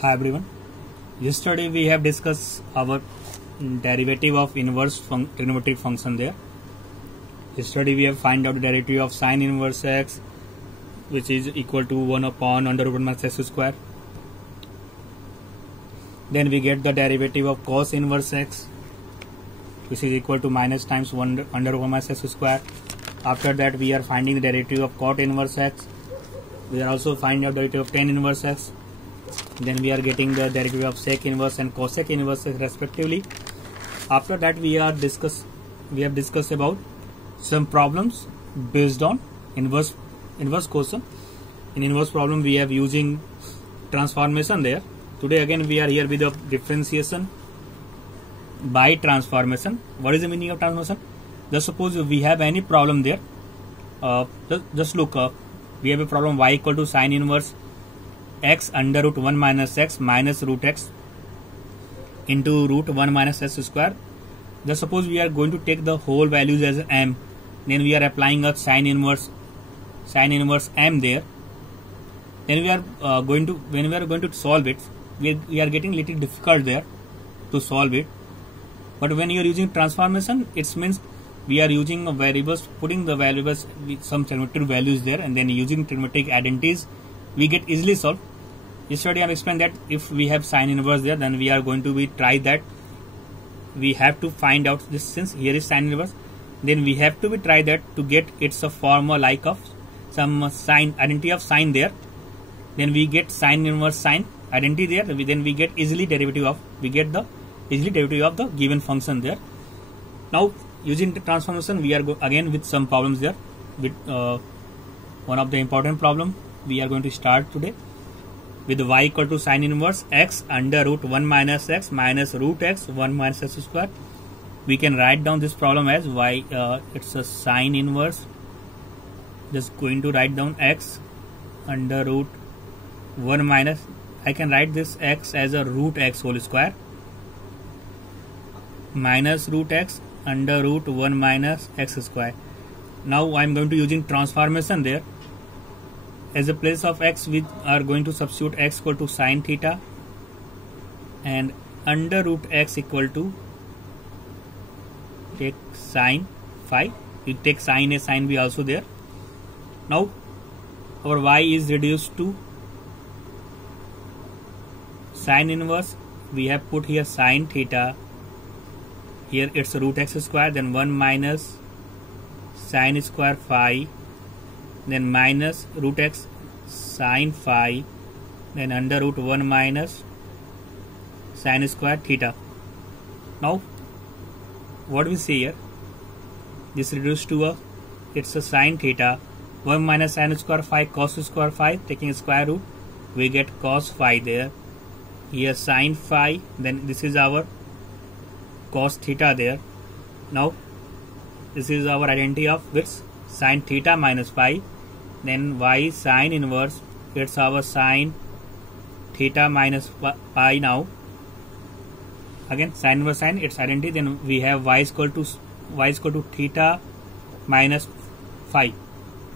Hi everyone. Yesterday we have discussed our derivative of inverse trigonometric function there. Yesterday we have find out the derivative of sine inverse x, which is equal to 1 upon under root 1 minus x square. Then we get the derivative of cos inverse x, which is equal to minus times 1 under root 1 minus x square. After that we are finding the derivative of cot inverse x. We are also finding out the derivative of tan inverse x. Then we are getting the derivative of sec inverse and cosec inverse respectively. After that we have discussed about some problems based on inverse question. In inverse problem we have using transformation there. Today again we are here with the differentiation by transformation. What is the meaning of transformation? Just suppose we have any problem there. Just look up. We have a problem y equal to sine inverse x under root 1 minus x minus root x into root 1 minus x square. Just suppose we are going to take the whole values as m, then we are applying a sine inverse m there. Then we are going to solve it, we are getting little difficult there to solve it. But when you are using transformation, it means we are using variables, putting the variables with some trigonometric values there, and then using trigonometric identities we get easily solved. Yesterday I have explained that if we have sine inverse there, then we are going to try that. We have to find out this, since here is sine inverse, then we have to try that to get it's a formula like of some sine identity of sine there. Then we get sine inverse sine identity there. Then we get easily derivative of the given function there. Now using the transformation we are again with some problems there. With one of the important problem we are going to start today with y equal to sine inverse x under root 1 minus x minus root x 1 minus x square. We can write down this problem as y, it's a sine inverse, just going to write down x under root 1 minus, I can write this x as a root x whole square minus root x under root 1 minus x square. Now I am going to using transformation there. As a place of x we are going to substitute x equal to sine theta and under root x equal to take sine phi. You take sine A, sine B also there. Now our y is reduced to sine inverse. We have put here sine theta. Here it's root x square, then 1 minus sine square phi, then minus root x sine phi, then under root 1 minus sine square theta. Now what we see here, this reduced to it's a sine theta, 1 minus sine square phi cos square phi, taking square root we get cos phi there. Here sine phi, then this is our cos theta there. Now this is our identity of which sine theta minus phi, then y sine inverse, it's our sine theta minus pi. Now again sine inverse sine, its identity, then we have y is equal to theta minus phi.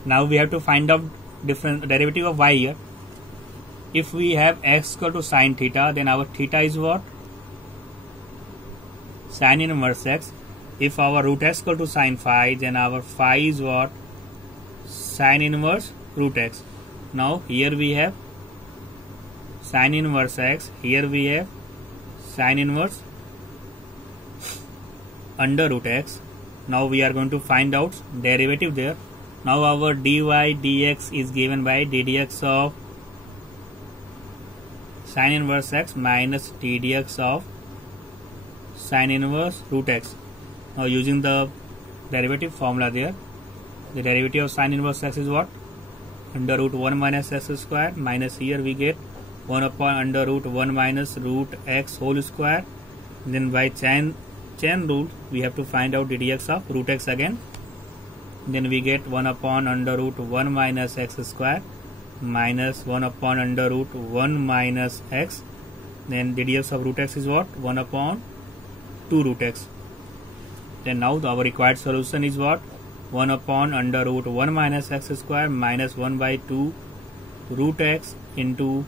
Now we have to find out different derivative of y here. If we have x equal to sine theta, then our theta is what? Sine inverse x. If our root x equal to sine phi, then our phi is what? Sine inverse root x. Now here we have sine inverse x, here we have sine inverse under root x. Now we are going to find out derivative there. Now our dy dx is given by ddx of sine inverse x minus ddx of sine inverse root x. Now using the derivative formula there, the derivative of sine inverse x is what? Under root 1 minus x square minus here we get 1 upon under root 1 minus root x whole square. Then by chain rule we have to find out ddx of root x again. Then we get 1 upon under root 1 minus x square minus 1 upon under root 1 minus x. Then ddx of root x is what? 1 upon 2 root x. Then now our required solution is what? 1 upon under root 1 minus x square minus 1 by 2 root x into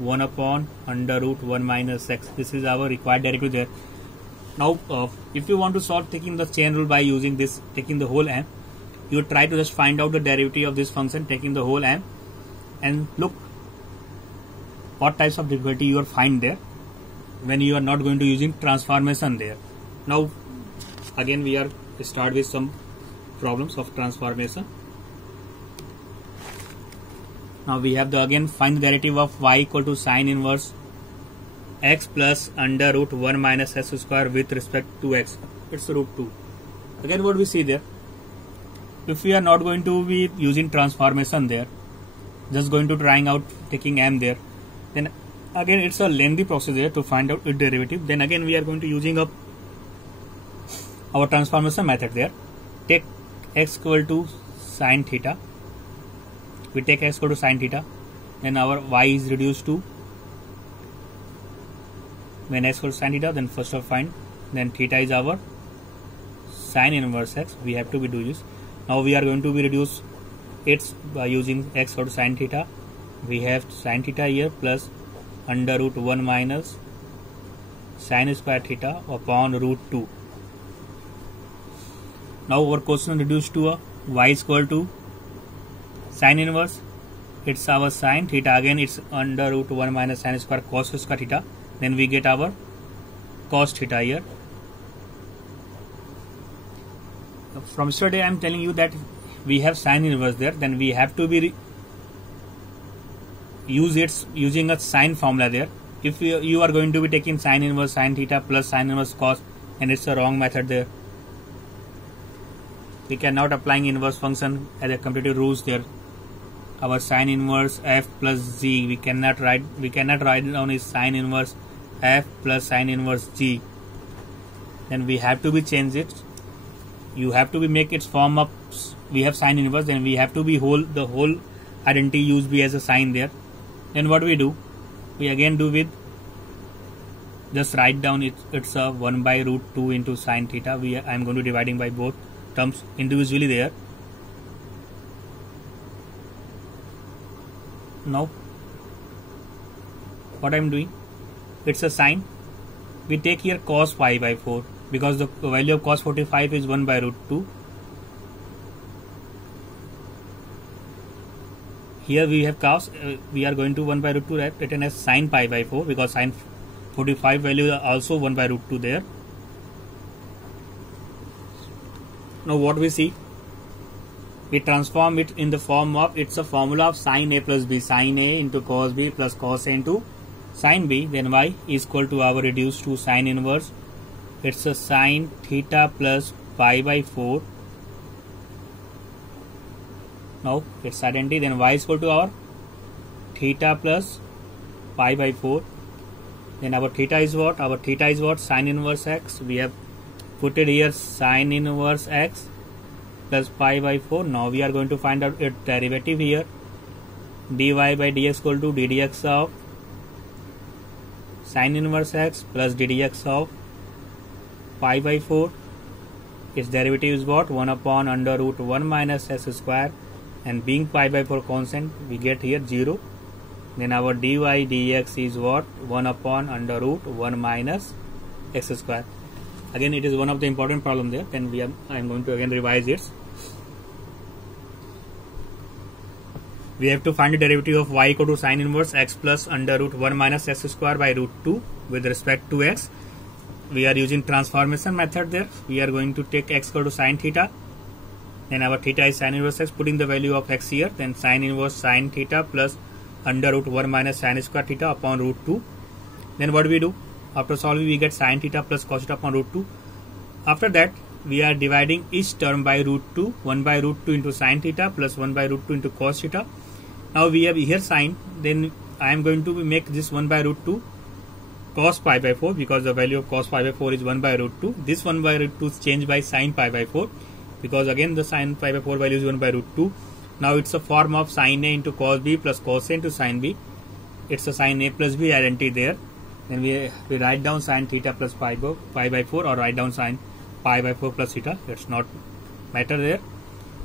1 upon under root 1 minus x. This is our required derivative there. Now if you want to solve taking the chain rule by using this, taking the whole m, you try to just find out the derivative of this function taking the whole m, and look what types of difficulty you will find there when you are not going to using transformation there. Now again we are start with some problems of transformation. Now we have the again find the derivative of y equal to sine inverse x plus under root 1 minus s square with respect to x. It's root 2. Again what we see there, if we are not going to be using transformation there, just going to trying out taking m there, then again it's a lengthy process there to find out its derivative. Then again we are going to using up our transformation method there. Take x equal to sine theta. We take x equal to sine theta, then our y is reduced to, when x equal to sine theta, then first of find, then theta is our sine inverse x. We have to be do use. Now we are going to be reduce it by using x equal to sine theta. We have sine theta here plus under root 1 minus sine square theta upon root 2. Now our question reduced to a y is equal to sine inverse. It's our sine theta, again it's under root 1 minus sine square cos square theta. Then we get our cos theta here. From yesterday I am telling you that we have sine inverse there, then we have to be use it using a sine formula there. If you are going to be taking sine inverse sine theta plus sine inverse cos, and it's a wrong method there. We cannot applying inverse function as a competitive rules there. Our sine inverse f plus g, we cannot write down is sine inverse f plus sine inverse g. Then we have to be change it. You have to be make its form up. We have sine inverse, then we have to be the whole identity use be as a sine there. Then what we do? We again do with just write down it's a 1 by root 2 into sine theta. I am going to dividing by both terms individually there. Now what I am doing, it's a sine. We take here cos pi by 4 because the value of cos 45 is 1 by root 2. Here we have cos, we are going to 1 by root 2 written as sine pi by 4 because sine 45 value is also 1 by root 2 there. Now what we see, we transform it in the form of, it's a formula of sine a plus b, sine a into cos b plus cos a into sine b. Then y is equal to our reduced to sine inverse, it's a sine theta plus pi by 4. Now it's identity, then y is equal to our theta plus pi by 4. Then our theta is what? Our theta is what? Sine inverse x. We have put it here sine inverse x plus pi by 4. Now we are going to find out its derivative here. dy by dx equal to ddx of sine inverse x plus ddx of pi by 4. Its derivative is what? 1 upon under root 1 minus s square, and being pi by 4 constant, we get here 0. Then our dy dx is what? 1 upon under root 1 minus x square. Again it is one of the important problem there. Then I am going to again revise it. We have to find the derivative of y equal to sine inverse x plus under root 1 minus s square by root 2 with respect to x. We are using transformation method there. We are going to take x equal to sine theta. Then our theta is sine inverse x, putting the value of x here. Then sine inverse sine theta plus under root 1 minus sine square theta upon root 2. Then what do we do? After solving, we get sine theta plus cos theta upon root 2. After that, we are dividing each term by root 2. 1 by root 2 into sine theta plus 1 by root 2 into cos theta. Now we have here sine. Then I am going to make this 1 by root 2 cos pi by 4 because the value of cos pi by 4 is 1 by root 2. This 1 by root 2 is changed by sine pi by 4 because again the sine pi by 4 value is 1 by root 2. Now it's a form of sine a into cos b plus cos a into sine b. It's a sine a plus b identity there. Then we write down sine theta plus pi by 4, or write down sine pi by 4 plus theta. It's not matter there.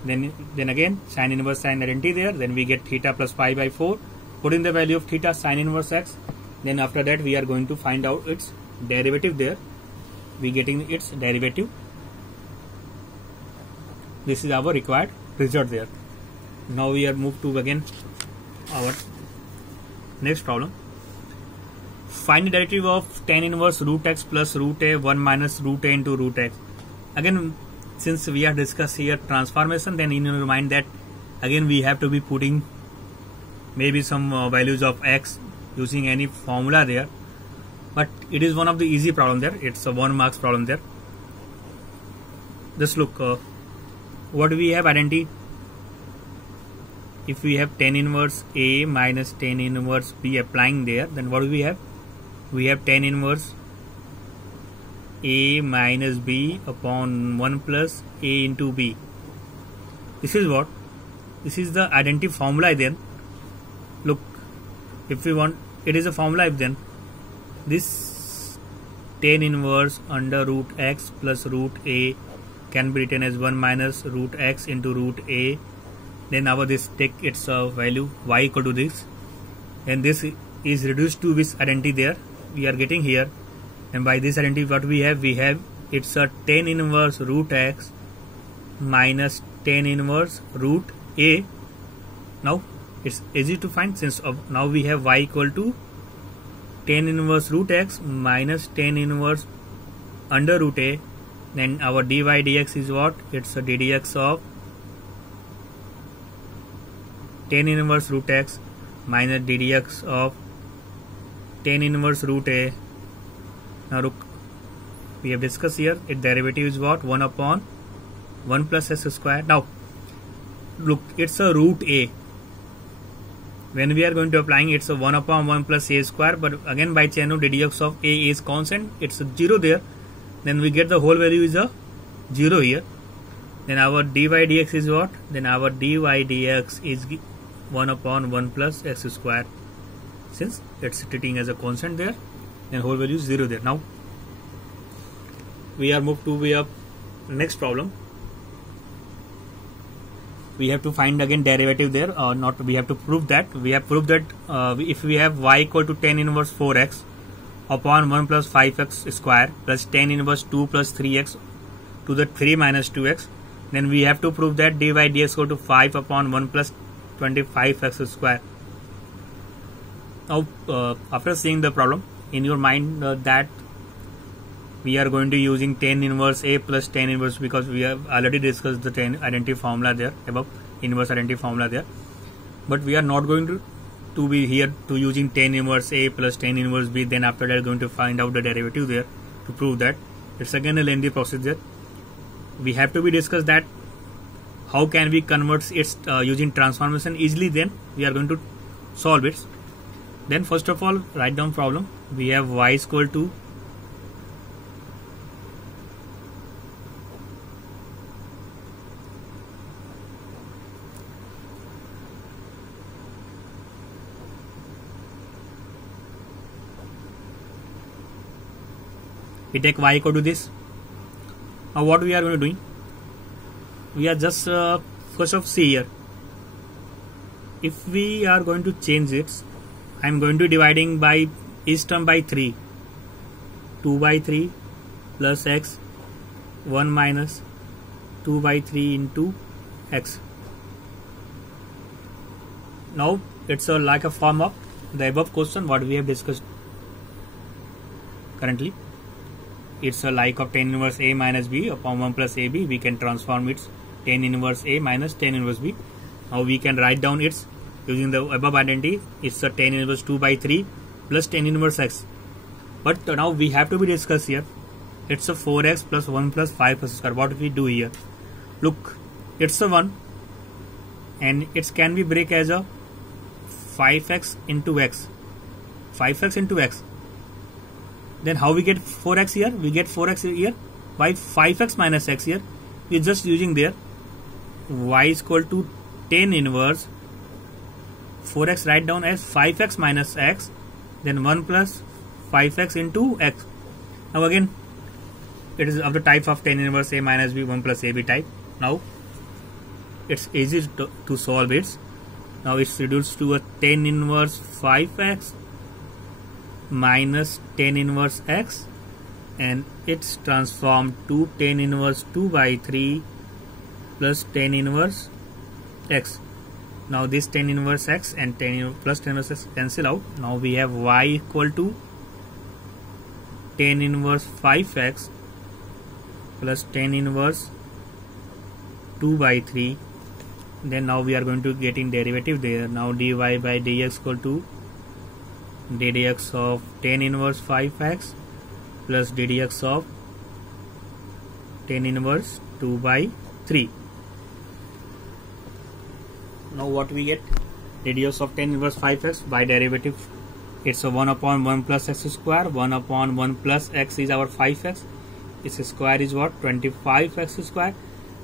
Then again sine inverse sine identity there. Then we get theta plus pi by 4 put in the value of theta sin inverse x. Then after that we are going to find out its derivative there. We getting its derivative. This is our required result there. Now we are moved to again our next problem. Find the derivative of tan inverse root x plus root a 1 minus root a into root x. Again, since we are discussed here transformation, then in your mind that again we have to be putting maybe some values of x using any formula there. But it is one of the easy problem there. It's a 1 marks problem there. Just look what we have identity. If we have tan inverse a minus tan inverse b applying there, then what do we have? We have tan inverse a minus b upon 1 plus a into b. This is what? This is the identity formula then. Look, if we want, it is a formula. If then this tan inverse under root x plus root a can be written as 1 minus root x into root a. Then our this take its value y equal to this, and this is reduced to this identity there we are getting here. And by this identity what we have it's a tan inverse root x minus tan inverse root a. Now it's easy to find, since now we have y equal to tan inverse root x minus tan inverse under root a. Then our dy dx is what? It's a ddx of tan inverse root x minus ddx of tan inverse root a. Now look, we have discussed here its derivative is what? 1 upon 1 plus s square. Now look, it's a root a. When we are going to applying, it's a 1 upon 1 plus a square, but again by chance ddx of a is constant, it's a 0 there. Then we get the whole value is a 0 here. Then our dy dx is what? Then our dy dx is 1 upon 1 plus x square. Since it's treating as a constant there, then whole value is 0 there. Now we are moved to the next problem. We have to find again derivative there, or not. We have to prove that. We have proved that if we have y equal to tan inverse 4x upon 1 plus 5x square plus tan inverse 2 plus 3x to the 3 minus 2x, then we have to prove that dy dx equal to 5 upon 1 plus 25x square. Now after seeing the problem, in your mind that we are going to using tan inverse a plus tan inverse, because we have already discussed the tan identity formula there above, inverse identity formula there. But we are not going to be here to using tan inverse a plus tan inverse b. Then after that going to find out the derivative there to prove that. It's again a lengthy process there. We have to be discussed that how can we convert it using transformation easily. Then we are going to solve it. Then first of all, write down problem. We have y is equal to we take y equal to this. Now what we are going to doing? We are just first of see here. If we are going to change it, I am going to dividing by each term by 3. 2 by 3 plus x 1 minus 2 by 3 into x. Now it's like a form of the above question what we have discussed currently. It's a like of tan inverse a minus b upon 1 plus ab. We can transform its tan inverse a minus tan inverse b. Now we can write down its using the above identity. It's a tan inverse 2 by 3 plus tan inverse x. But now we have to be discussed here. It's a 4x plus 1 plus 5 square. What we do here? Look, it's a 1 and it can be break as a 5x into x. 5x into x. Then how we get 4x here? We get 4x here by 5x minus x here. We are just using there y is equal to tan inverse 4x, write down as 5x minus x, then 1 plus 5x into x. Now again it is of the type of tan inverse a minus b 1 plus ab type. Now it's easy to solve it. Now it's reduced to a tan inverse 5x minus tan inverse x, and it's transformed to tan inverse 2 by 3 plus tan inverse x. Now this tan inverse x and plus tan inverse x cancel out. Now we have y equal to tan inverse 5x plus tan inverse 2 by 3. Then now we are going to get in derivative there. Now dy by dx equal to ddx of tan inverse 5x plus ddx of tan inverse 2 by 3. Now what we get? Ddx of tan inverse 5x by derivative, it's a 1 upon 1 plus x square. 1 upon 1 plus x is our 5x. Its square is what? 25x square.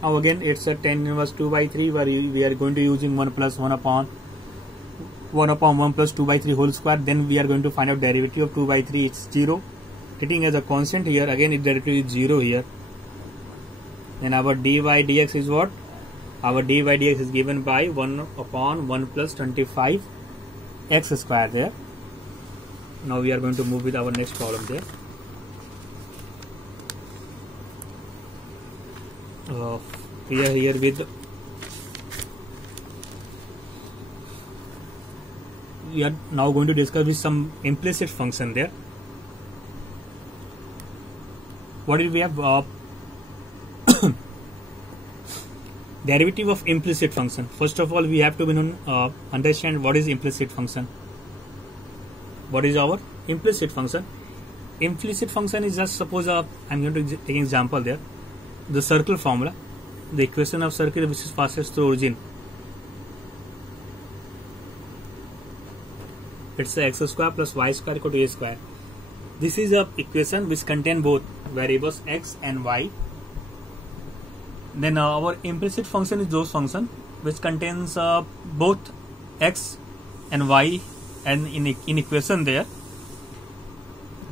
Now again it's a tan inverse 2 by 3 where we are going to using 1 plus 1 upon 1 plus 2 by 3 whole square. Then we are going to find out derivative of 2 by 3. It's 0. Treating as a constant here. Again its derivative is 0 here. Then our dy dx is what? Our dy dx is given by 1 upon 1 plus 25 x square there. Now we are going to move with our next problem there. We are here with we are now going to discuss with some implicit function there. What did we have? Derivative of implicit function. First of all, we have to understand what is implicit function. What is our implicit function? Implicit function is just, suppose I'm going to take an example there. The circle formula, the equation of circle which is passes through origin. It's a x square plus y square equal to a square. This is a equation which contain both variables x and y. Then our implicit function is those function which contains both x and y, and in equation there.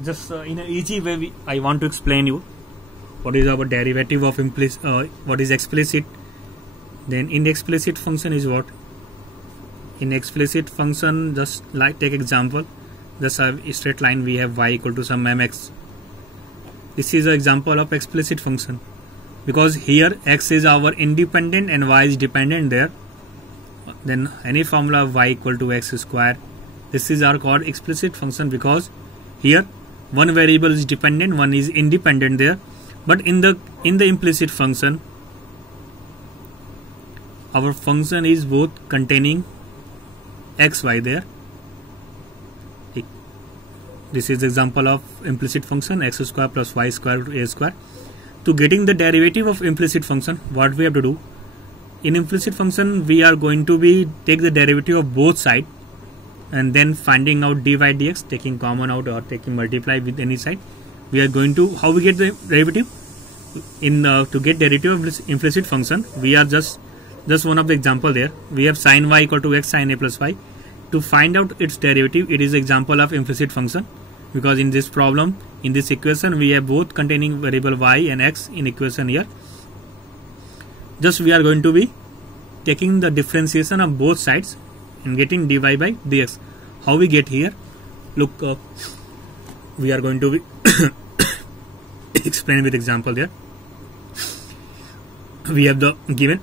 Just in an easy way, I want to explain you what is our derivative of what is explicit. Then in explicit function is what? In explicit function, just like take example, just have a straight line, we have y equal to some mx. This is an example of explicit function, because here x is our independent and y is dependent there. Then any formula of y equal to x square, this is our called explicit function, because here one variable is dependent, one is independent there. But in the implicit function, our function is both containing x, y there. This is the example of implicit function, x square plus y square to a square. To getting the derivative of implicit function, what we have to do? In implicit function, we are going to take the derivative of both sides, and then finding out dy dx, taking common out or taking multiply with any side. We are going to, how we get the derivative? To get derivative of this implicit function, we are just one of the example there. We have sin y equal to x sin a plus y. To find out its derivative, it is example of implicit function, because in this problem, in this equation, we have both containing variable y and x in equation here. Just we are going to be taking the differentiation of both sides and getting dy by dx. How we get here? Look, we are going to be explain with example there. We have the given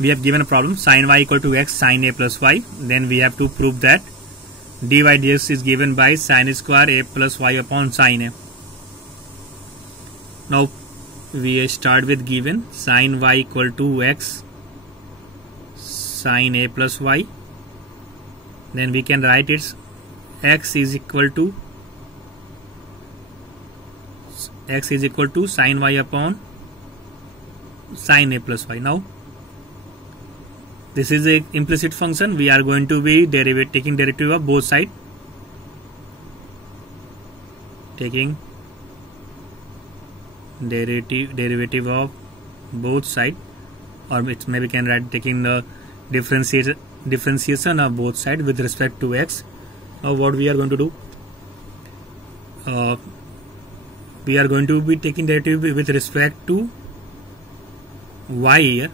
we have given a problem, sin y equal to x sin a plus y. Then we have to prove that dy dx is given by sin square a plus y upon sin a. Now we start with given sin y equal to x sin a plus y. Then we can write its x is equal to sin y upon sin a plus y. Now this is a implicit function. We are going to be taking derivative of both sides. Taking derivative of both sides, or it maybe can write taking the differentiation of both sides with respect to x. Now what we are going to do? We are going to be taking derivative with respect to y here.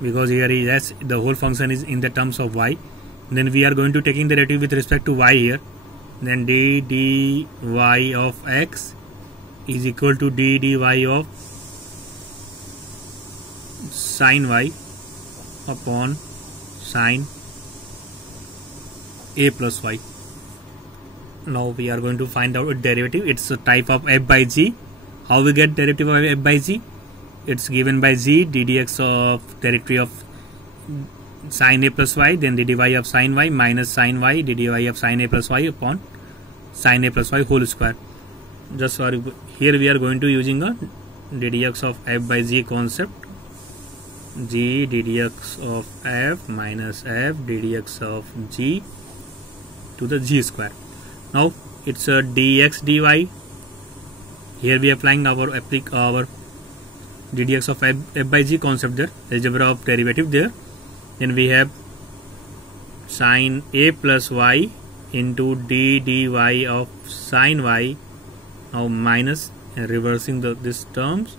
because here is s, the whole function is in the terms of y. Then we are going to taking the derivative with respect to y here. Then d dy of x is equal to d dy of sin y upon sin a plus y. Now we are going to find out its derivative. It's a type of f by g. How we get derivative of f by g? It's given by g ddx of derivative of sin a plus y, then the dy of sin y minus sin y dy of sin a plus y upon sin a plus y whole square. Just for here we are going to using a ddx of f by g concept. G ddx of f minus f ddx of g to the g square. Now it's a dx dy. Here we are applying our ddx of f by g concept there, algebra of derivative there. Then we have sin a plus y into d dy of sin y. Now minus and reversing this terms,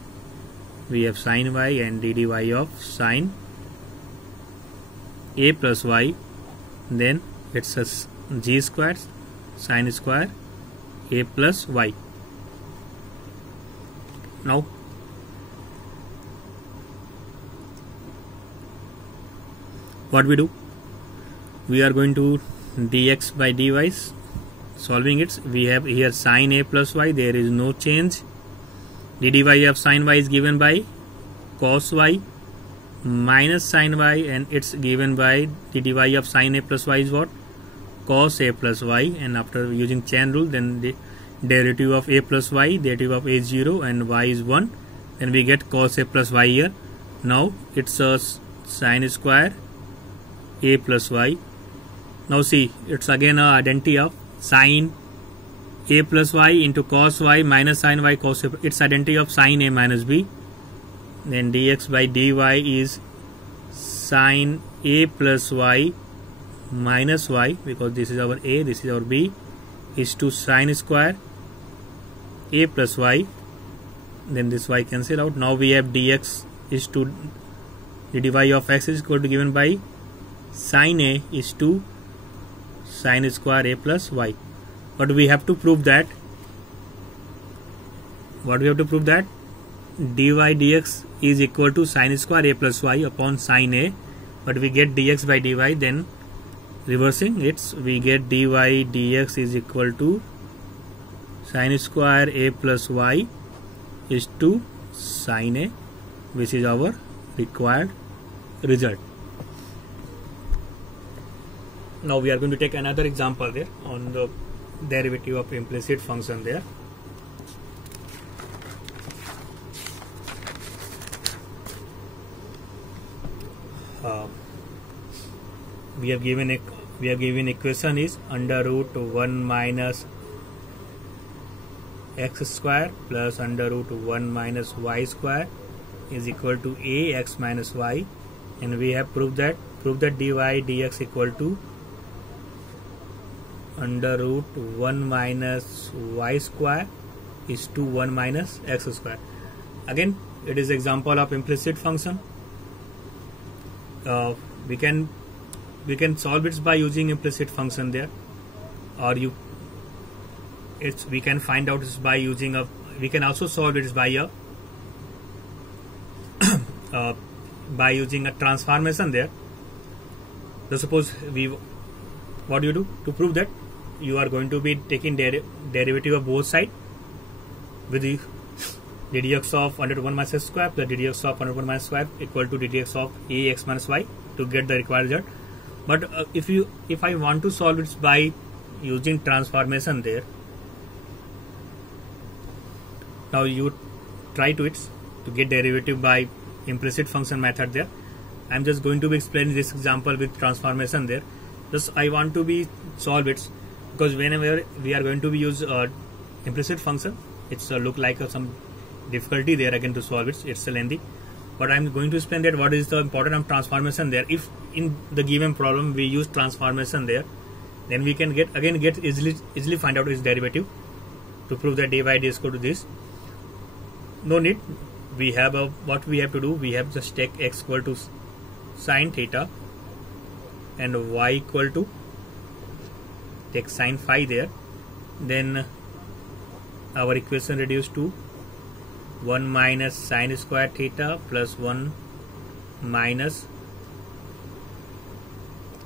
we have sin y and d dy of sin a plus y. Then it's a g square sin square a plus y. Now what we do? We are going to dx by dy, solving it. We have here sin a plus y, there is no change. d dy of sin y is given by cos y minus sin y, and it's given by d dy of sin a plus y is what? Cos a plus y. And after using chain rule, then the derivative of a plus y, derivative of a is 0 and y is 1, then we get cos a plus y here. Now it's a sin square a plus y. Now see, it's again a identity of sin a plus y into cos y minus sin y cos a. It's identity of sin a minus b. Then dx by dy is sin a plus y minus y, because this is our a, this is our b, is to sin square a plus y. Then this y cancel out. Now we have dx is to the dy of x is equal to given by sin a is to sin square a plus y. But we have to prove that. What we have to prove? That dy dx is equal to sin square a plus y upon sin a. But we get dx by dy, then reversing it, we get dy dx is equal to sin square a plus y is to sin a, which is our required result. Now we are going to take another example there on the derivative of implicit function there. We have given equation is under root 1 minus x square plus under root 1 minus y square is equal to a x minus y, and we have proved that dy dx equal to under root 1 minus y square is to 1 minus x square. Again, it is example of implicit function. We can solve it by using implicit function there, or we can find out by using we can also solve it by by using a transformation there. So suppose what do you do to prove that? You are going to be taking derivative of both sides with the dx of under root 1 minus x square plus dx of under root 1 minus square equal to dx of a x minus y to get the required result. But if I want to solve it by using transformation there, now you try to get derivative by implicit function method there. I am just going to be explaining this example with transformation there. Just I want to be solve it, because whenever we are going to be use implicit function, it's look like some difficulty there again to solve it. It's lengthy, but I'm going to explain that what is the importance of transformation there. If in the given problem we use transformation there, then we can get easily find out its derivative to prove that dy dx equal to this. No need. We have what we have to do. We have just take x equal to sine theta and y equal to, take sine phi there, then our equation reduced to 1 minus sine square theta plus 1 minus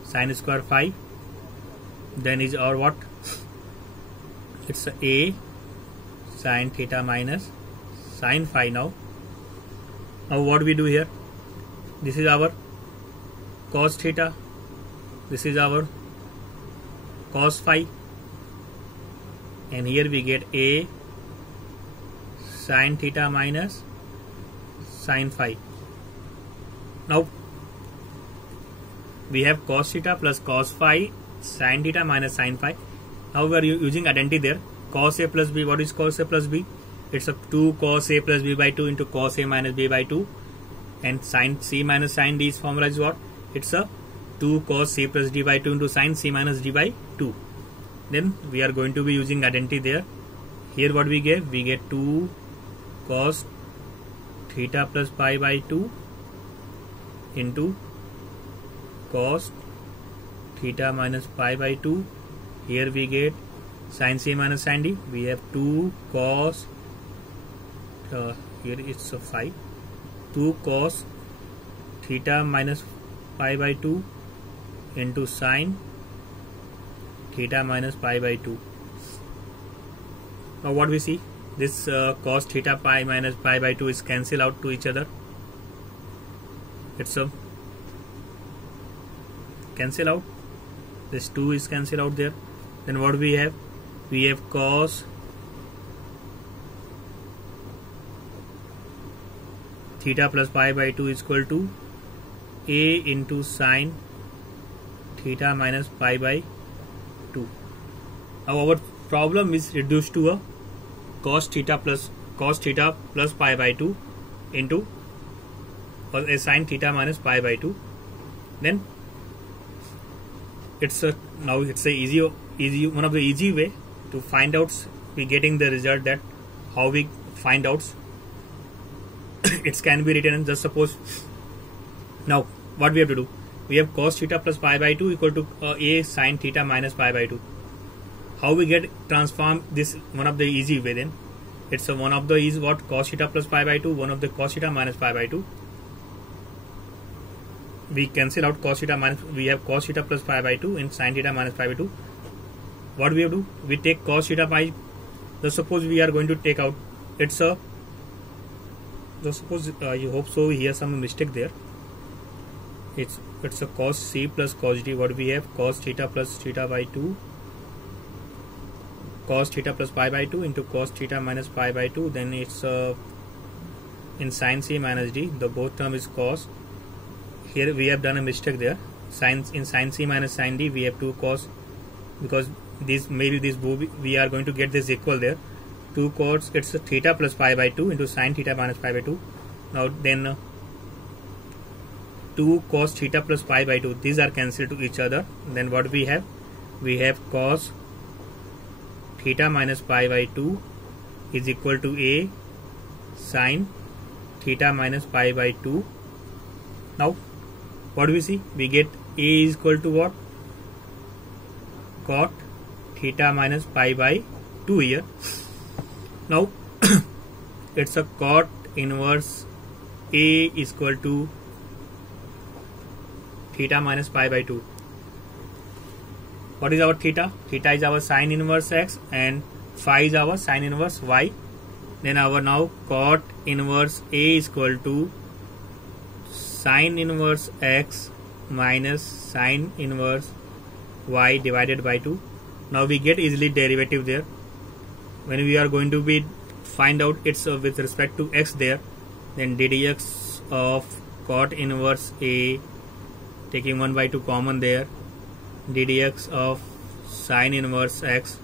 sine square phi. Then is our what? It's a sine theta minus sine phi. Now what we do here? This is our cos theta, this is our cos phi, and here we get a sine theta minus sine phi. Now we have cos theta plus cos phi, sine theta minus sine phi. Now we are using identity there. Cos a plus b. What is cos a plus b? It's a 2 cos a plus b by 2 into cos a minus b by 2, and sine c minus sine d's formula is what? It's a 2 cos c plus d by 2 into sine c minus d by 2. Then we are going to be using identity there. Here what we get? We get 2 cos theta plus pi by 2 into cos theta minus pi by 2. Here we get sin c minus sin d. We have 2 cos, here it's a phi, 2 cos theta minus pi by 2 into sin theta minus pi by 2. Now what we see? This cos theta pi minus pi by 2 is cancel out to each other. It's a cancel out. This 2 is cancel out there. Then what we have? We have cos theta plus pi by 2 is equal to a into sin theta minus pi by 2. Now our problem is reduced to a cos theta plus pi by 2 into a sin theta minus pi by 2. Then it's a, now it's a easy one of the easy way to find out we getting the result. That how we find out it can be written. Just suppose now what we have to do, we have cos theta plus pi by 2 equal to a sin theta minus pi by 2. How we get transform this? One of the easy way, then it's a one of the is what? Cos theta plus pi by 2, one of the cos theta minus pi by 2. We cancel out cos theta minus, we have cos theta plus pi by 2 and sin theta minus pi by 2. What we have to do? We take cos theta pi. Just suppose we are going to take out, it's a, just suppose you hope so here some mistake there. It's a cos c plus cos d. What we have? Cos theta plus theta by 2, cos theta plus pi by 2 into cos theta minus pi by 2. Then it's in sin c minus d, the both term is cos. Here we have done a mistake there. In sin c minus sin d we have 2 cos, because this maybe this we are going to get this equal there. 2 cos, it's a theta plus pi by 2 into sin theta minus pi by 2. Now then 2 cos theta plus pi by 2, these are cancelled to each other. Then what we have? We have cos theta minus pi by 2 is equal to a sin theta minus pi by 2. Now what do we see? We get a is equal to what? Cot theta minus pi by 2 here. Now it's a cot inverse a is equal to theta minus pi by 2. What is our theta? Theta is our sine inverse x and phi is our sine inverse y. Then our now cot inverse a is equal to sine inverse x minus sine inverse y divided by 2. Now we get easily derivative there. When we are going to be find out it's with respect to x there, then ddx of cot inverse a, taking 1 by 2 common there, ddx of sine inverse x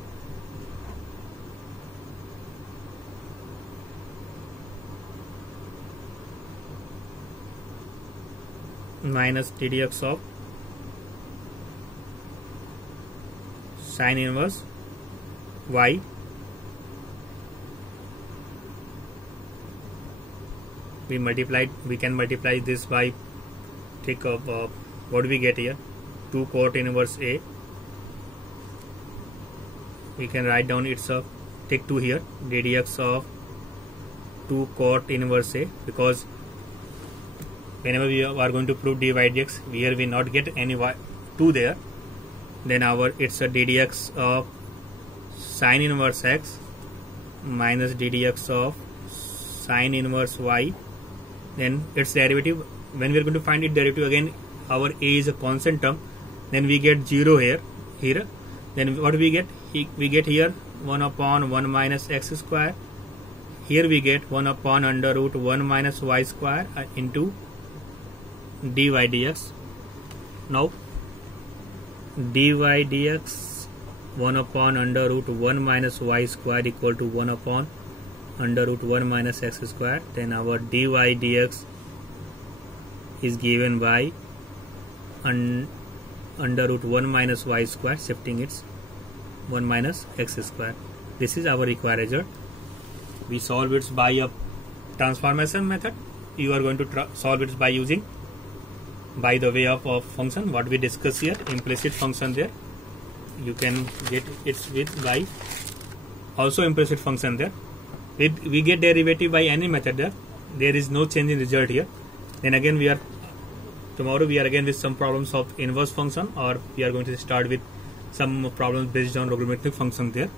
minus ddx of sine inverse y. We can multiply this by take what do we get here? 2 cot inverse A. We can write down it's a take 2 here, ddx of 2 cot inverse A, because whenever we are going to prove dy dx, here we not get any 2 there, then it's a ddx of sine inverse x minus ddx of sine inverse y. Then its derivative, when we are going to find its derivative, again our A is a constant term, then we get 0 here. Then what we get? We get here 1 upon 1 minus x square. Here we get 1 upon under root 1 minus y square into dy dx. Now dy dx 1 upon under root 1 minus y square equal to 1 upon under root 1 minus x square. Then our dy dx is given by under root 1 minus y square, shifting its 1 minus x square. This is our required result. We solve it by a transformation method. You are going to solve it by using by the way of function what we discuss here, implicit function there. You can get it with by also implicit function there. We get derivative by any method there. There is no change in result here. Then again tomorrow we are again with some problems of inverse function, or we are going to start with some problems based on logarithmic function there.